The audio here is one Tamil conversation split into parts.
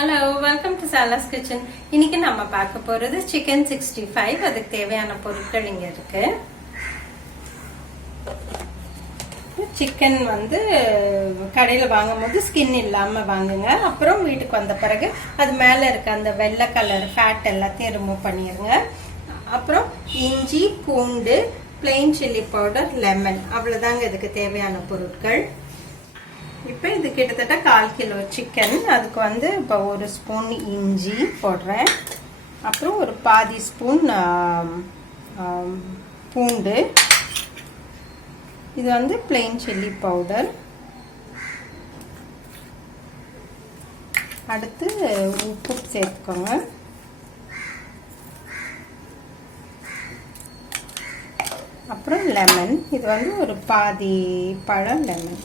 Hello, welcome to சாலாஸ் kitchen. இன்னைக்கு நம்ம பார்க்க போறது சிக்கன் 65. அதுக்கு தேவையான பொருட்கள் இங்க இருக்கு. சிக்கன் கடையில வாங்கும் போது ஸ்கின் இல்லாம வாங்குங்க. அப்புறம் வீட்டுக்கு வந்த பிறகு அது மேல இருக்க அந்த வெள்ளை கலர் ஃபேட் எல்லாத்தையும் ரிமூவ் பண்ணிருங்க. அப்புறம் இஞ்சி, பூண்டு, பிளெயின் சில்லி பவுடர், லெமன், அவ்வளவுதாங்க இதுக்கு தேவையான பொருட்கள். இப்போ இது கிட்டத்தட்ட 1/4 கிலோ சிக்கன். அதுக்கு இப்போ 1 ஸ்பூன் இஞ்சி போடுறேன். அப்புறம் ஒரு பாதி ஸ்பூன் பூண்டு. இது பிளெயின் சில்லி பவுடர். அடுத்து உப்பு சேர்த்துக்கோங்க. அப்புறம் லெமன். இது ஒரு பாதி பழம் லெமன்.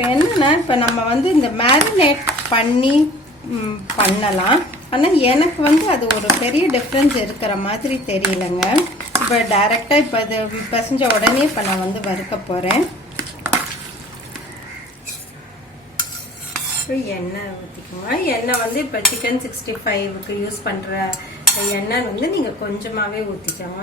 இப்போ என்னன்னா, இப்போ நம்ம இந்த மேரினேட் பண்ணி பண்ணலாம். ஆனால் எனக்கு அது ஒரு பெரிய டிஃப்ரென்ஸ் இருக்கிற மாதிரி தெரியலங்க. இப்போ டைரெக்டாக இப்போ அது பிசைஞ்ச உடனே இப்போ நான் வறுக்க போகிறேன். இப்போ எண்ணெய் ஊற்றிக்கோங்க. எண்ணெய் இப்போ சிக்கன் 65க்கு யூஸ் பண்ணுற எண்ணெய் நீங்கள் கொஞ்சமாகவே ஊற்றிக்கோங்க.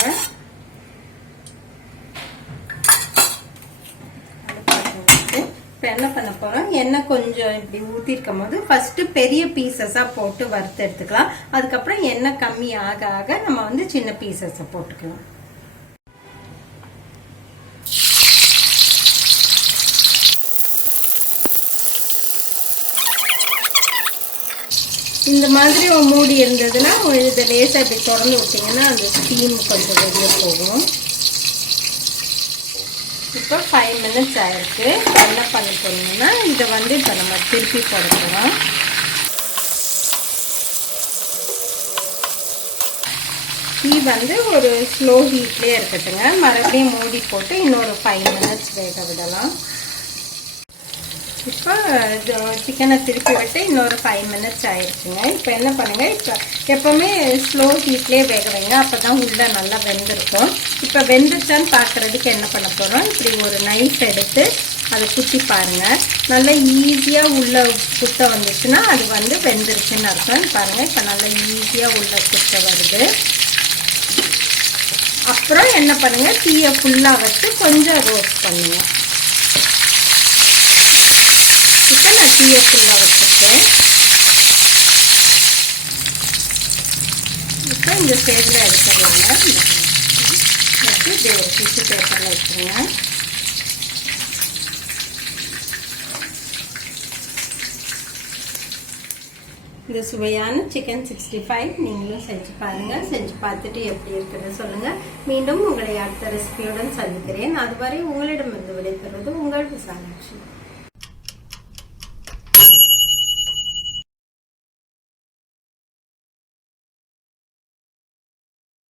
என்ன பண்ண போறோம், எண்ணெய் கொஞ்சம் இப்படி ஊத்திருக்கும் போது ஃபர்ஸ்ட் பெரிய பீசஸா போட்டு வறுத்து எடுத்துக்கலாம். அதுக்கப்புறம் எண்ணெய் கம்மி ஆக ஆக நம்ம சின்ன பீசஸ போட்டுக்கலாம். இந்த மாதிரி மூடி இருந்ததுன்னா இதை லேசா இப்படி திறந்து விட்டீங்கன்னா அந்த ஸ்டீம் கொஞ்சம் வெளியே போகும். இப்போ 5 மினிட்ஸ் ஆயிருக்கு. என்ன பண்ண போறோம்னா இதை இப்போ நம்ம திருப்பி போட போறோம். தீ ஒரு ஸ்லோ ஹீட்லேயே இருக்கட்டுங்க. மறுபடியும் மூடி போட்டு இன்னொரு 5 மினிட்ஸ் வேக விடலாம். இப்போ சிக்கனை திருப்பி விட்டு இன்னொரு 5 மினிட்ஸ் ஆயிடுச்சுங்க. இப்போ என்ன பண்ணுங்க, இப்போ எப்பவுமே ஸ்லோ ஹீட்லேயே வேக வைங்க. அப்போ தான் உள்ளே நல்லா வெந்திருக்கும். இப்போ வெந்துருச்சான்னு பார்க்குறதுக்கு என்ன பண்ண போகிறோம், இப்படி ஒரு நைஃப் எடுத்து அதை குத்தி பாருங்கள். நல்லா ஈஸியாக உள்ளே குத்த வந்துச்சுன்னா அது வெந்துருச்சுன்னு அர்த்தம். பாருங்கள், இப்போ நல்லா ஈஸியாக உள்ளே குத்த வருது. அப்புறம் என்ன பண்ணுங்கள், தீயை ஃபுல்லாக வச்சு கொஞ்சம் ரோஸ்ட் பண்ணுங்க. நான் தீயை ஃபுல்லாக வச்சுருக்கேன். இப்போ இந்த ஸ்டேஜில் எடுத்துடலாங்க. இப்படி ஒரு டிஷ்யூ பேப்பரில் வச்சுருங்க. இந்த சுவையான சிக்கன் 65 நீங்களும் செஞ்சு பாருங்கள். செஞ்சு பார்த்துட்டு எப்படி இருக்குன்னு சொல்லுங்கள். மீண்டும் உங்களை அடுத்த ரெசிபியுடன் சந்திக்கிறேன். அதுவரை உங்களிடமிருந்து விடைபெறுவது உங்கள் சாலாட்சி.